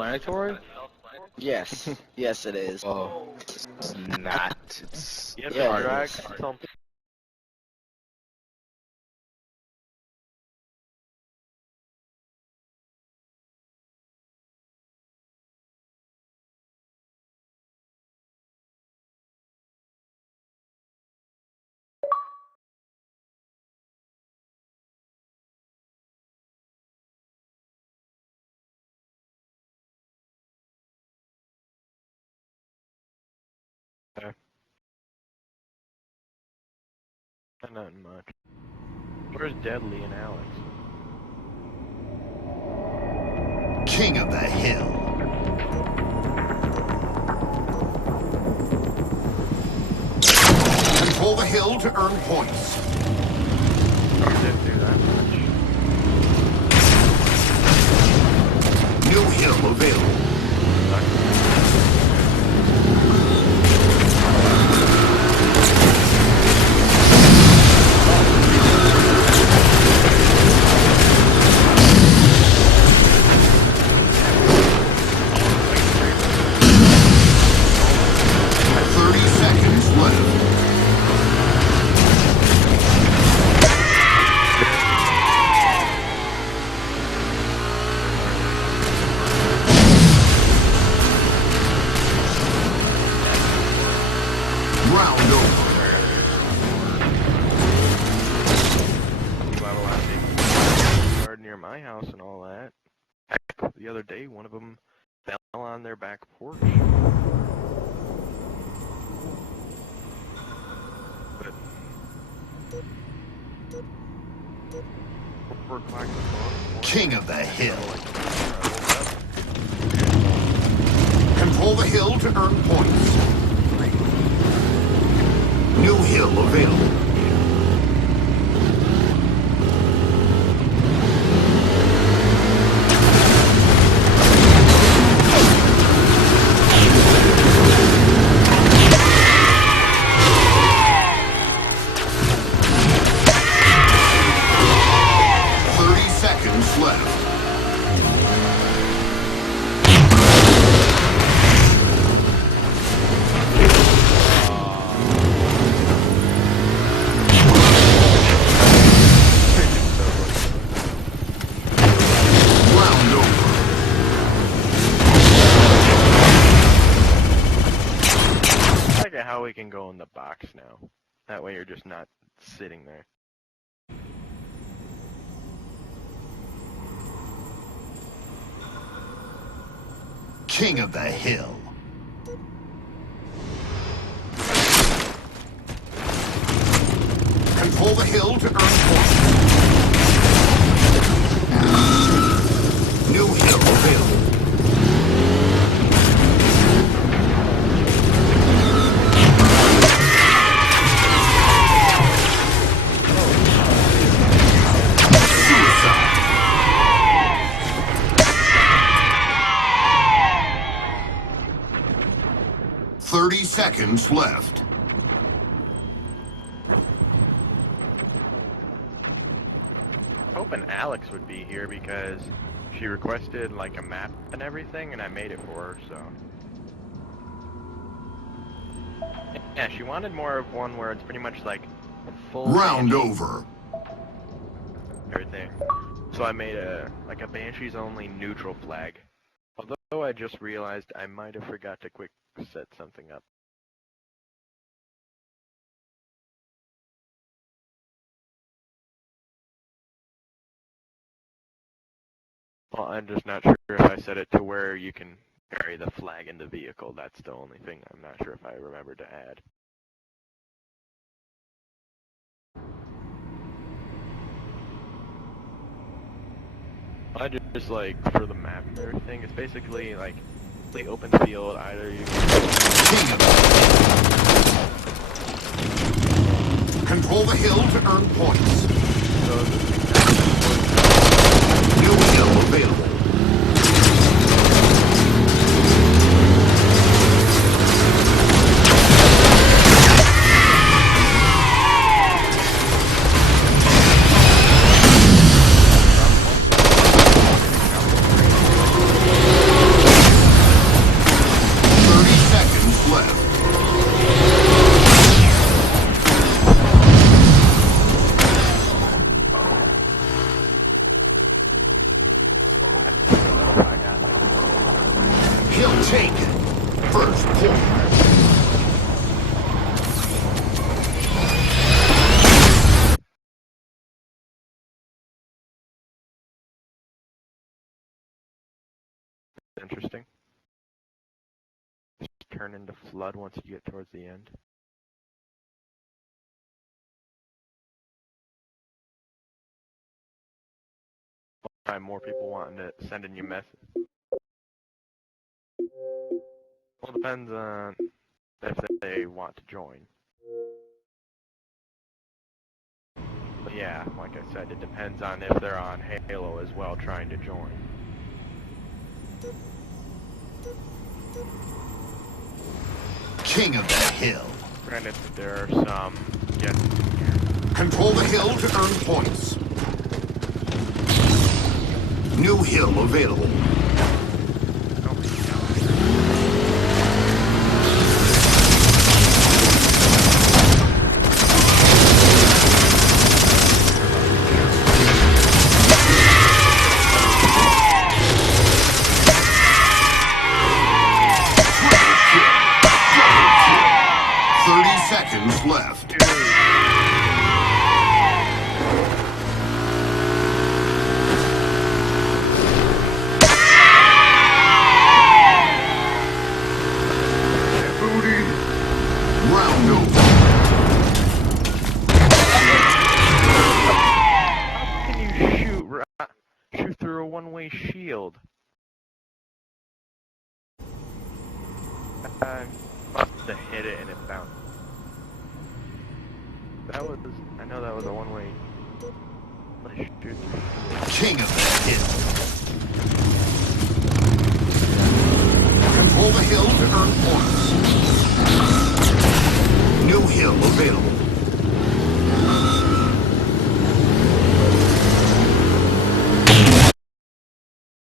self-explanatory? Yes. Yes, it is. Oh, it's not. It's You have Yeah, to it drag is. something. Nothing much. Where's Deadly and Alex? King of the Hill. Control the hill to earn points. Didn't do that much. New hill available. Round over. Near my house and all that. Heck, the other day, one of them fell on their back porch. But 4 o'clock in the morning. King of the Hill. Control the hill to earn points. New hill available. Left. Round over. I like how we can go in the box now. That way you're just not sitting there. King of the Hill. Control the hill to earn points. New hill available. 30 seconds left. Hoping Alex would be here because she requested like a map and everything, and I made it for her. So yeah, she wanted more of one where it's pretty much like full Round Banshee, over. everything. So I made a Banshees only neutral flag. Although I just realized I might have forgot to quick set something up. Well, I'm just not sure if I set it to where you can carry the flag in the vehicle. That's the only thing I'm not sure if I remember to add. I just like for the map and everything, it's basically like the open field. Either you Control the hill to earn points. so New hill available. interesting. Just turn into flood once you get towards the end. Find more people wanting to send in your message. Well, it depends on if they want to join. But yeah, like I said, it depends on if they're on Halo as well trying to join. King of the hill. Granted, there are some guests here. Control the hill to earn points. New hill available. Left. Booty. Round over. How can you shoot through a one-way shield? I must have hit it and it bounced. I know that was a one-way. King of the hill. Control the hill to earn points. New hill available.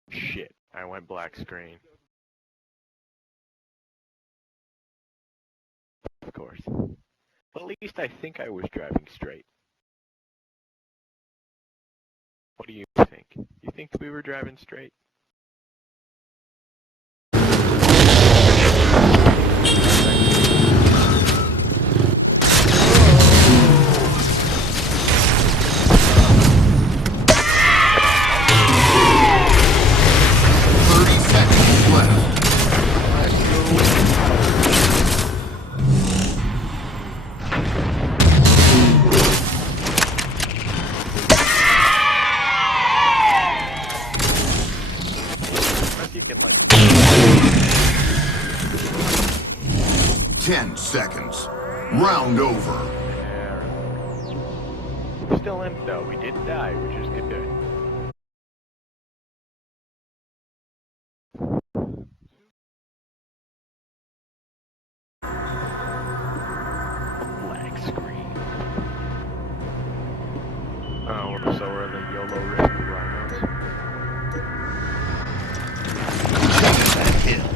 Shit, I went black screen. Of course. But at least I think I was driving straight. What do you think? You think we were driving straight? You can like 10 seconds. Round over. We're still in though. We did die, which is good. Black screen. Oh, so we're the YOLO risky rhinos. Hill.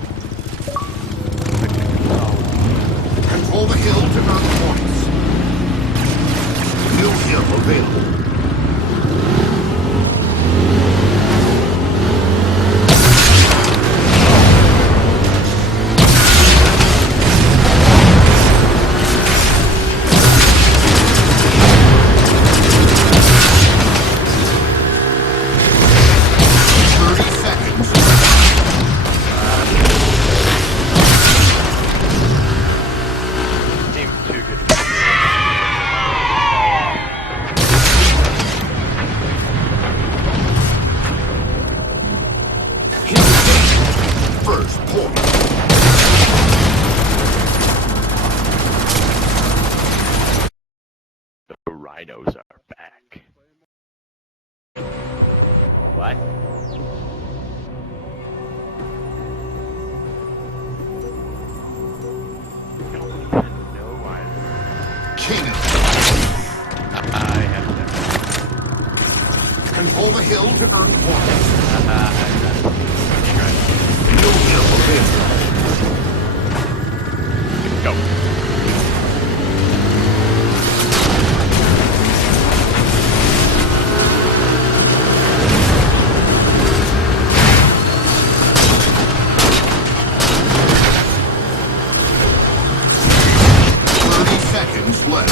Control the hill to earn points. New hill available. Rhinos are back. What? I don't even know why. King of I have that. Control the hill to earn points. New hill available. Go. Left.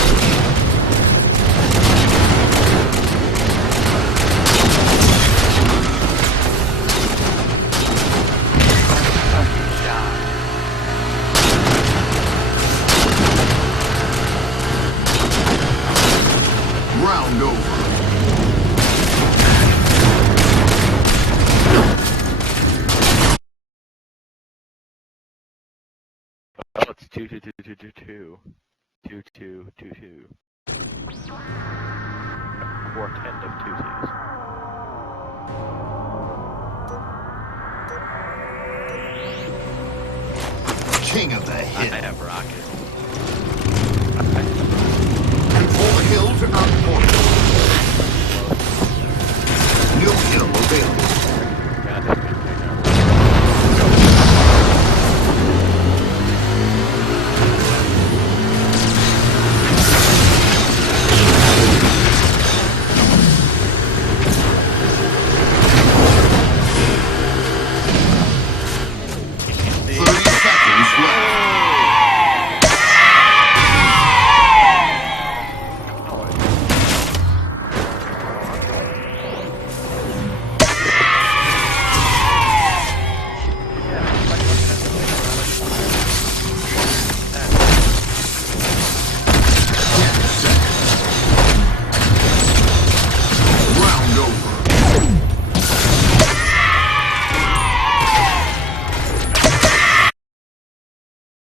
it's 2-2-2-2-2-2. 2-2-2-2. A quartet of tutus. King of the I hill. have rockets. Control the hill to earn points. New hill available. God, that's good thing.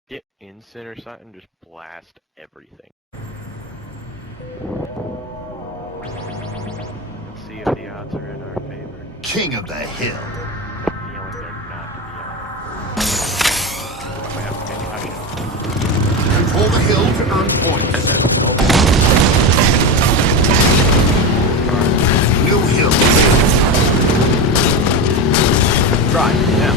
Get in center side and just blast everything. Let's see if the odds are in our favor. King of the hill. Feeling they're not to be honest. Control the hill to earn points. New hill. Right, yeah.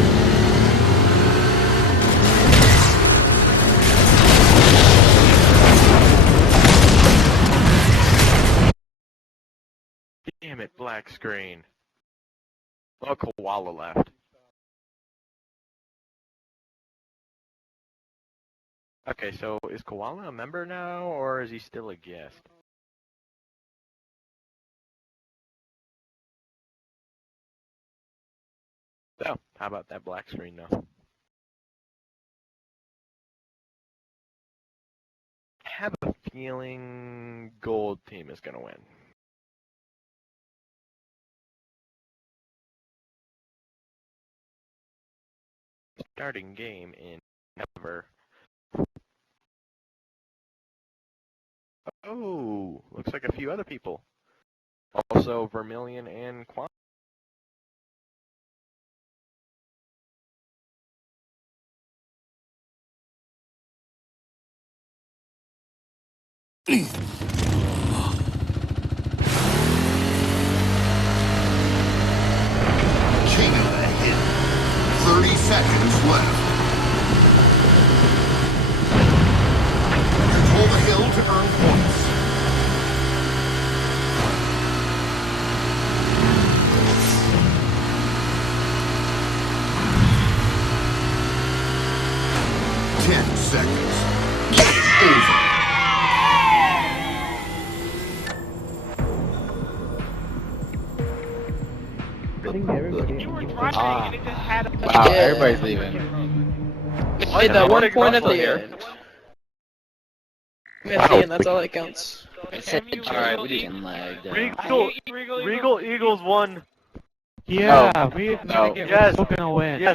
Damn it, black screen. Oh, koala left. Okay, so is Koala a member now, or is he still a guest? So, how about that black screen though? I have a feeling gold team is gonna win. Starting game in ever. Oh, looks like a few other people. Also Vermilion and Quan. King of the hill. 30 seconds left. Control the hill to earn points. Seconds. Game over. You were driving and it just had a... Wow, everybody's leaving. Wait, that one point at the here. end. At the end, that's all that counts. Alright, we didn't lag down. Regal Eagles won. Yeah, No. we're No. gonna get Yes. we're gonna win. Yes.